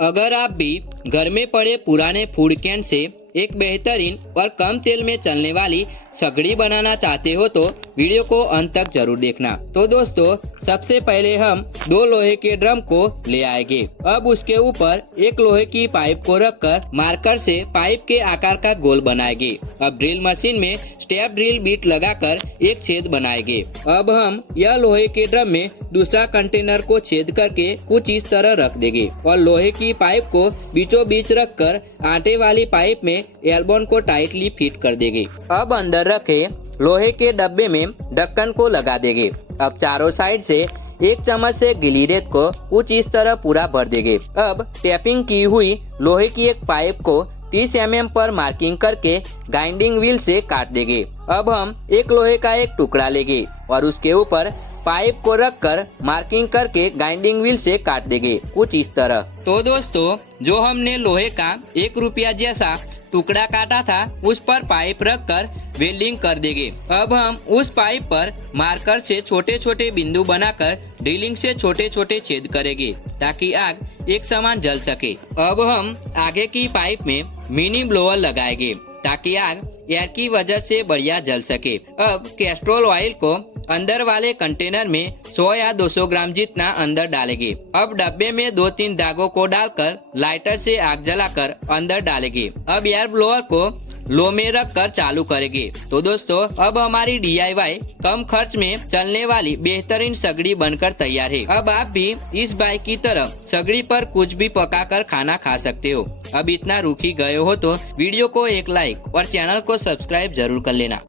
अगर आप भी घर में पड़े पुराने फूड कैन से एक बेहतरीन और कम तेल में चलने वाली सगड़ी बनाना चाहते हो तो वीडियो को अंत तक जरूर देखना। तो दोस्तों, सबसे पहले हम 2 लोहे के ड्रम को ले आएंगे। अब उसके ऊपर एक लोहे की पाइप को रखकर मार्कर से पाइप के आकार का गोल बनाएंगे। अब ड्रिल मशीन में स्टेप ड्रिल बीट लगाकर एक छेद बनाएंगे। अब हम यह लोहे के ड्रम में दूसरा कंटेनर को छेद करके कुछ इस तरह रख देंगे और लोहे की पाइप को बीचों बीच रखकर आटे वाली पाइप में एल्बोन को टाइटली फिट कर देंगे। अब अंदर रखे लोहे के डब्बे में ढक्कन को लगा देंगे। अब चारों साइड से 1 चम्मच से गीली रेत को कुछ इस तरह पूरा भर देंगे। अब टैपिंग की हुई लोहे की एक पाइप को 30 mm पर मार्किंग करके ग्राइंडिंग व्हील से काट देंगे। अब हम एक लोहे का एक टुकड़ा लेंगे और उसके ऊपर पाइप को रखकर मार्किंग करके ग्राइंडिंग व्हील से काट देंगे कुछ इस तरह। तो दोस्तों, जो हमने लोहे का 1 रुपया जैसा टुकड़ा काटा था उस पर पाइप रखकर वेल्डिंग कर देंगे। अब हम उस पाइप पर मार्कर से छोटे छोटे बिंदु बनाकर ड्रिलिंग से छोटे छोटे छेद करेंगे ताकि आग एक समान जल सके। अब हम आगे की पाइप में मिनी ब्लोअर लगाएंगे ताकि आग एयर की वजह से बढ़िया जल सके। अब कैस्ट्रोल ऑयल को अंदर वाले कंटेनर में 100 या 200 ग्राम जितना अंदर डालेंगे। अब डब्बे में 2-3 दागों को डालकर लाइटर से आग जलाकर अंदर डालेंगे। अब एयर ब्लोअर को लो में रख कर चालू करेंगे। तो दोस्तों, अब हमारी DIY कम खर्च में चलने वाली बेहतरीन सगड़ी बनकर तैयार है। अब आप भी इस बाइक की तरह सगड़ी पर कुछ भी पकाकर खाना खा सकते हो। अब इतना रूखी गए हो तो वीडियो को एक लाइक और चैनल को सब्सक्राइब जरूर कर लेना।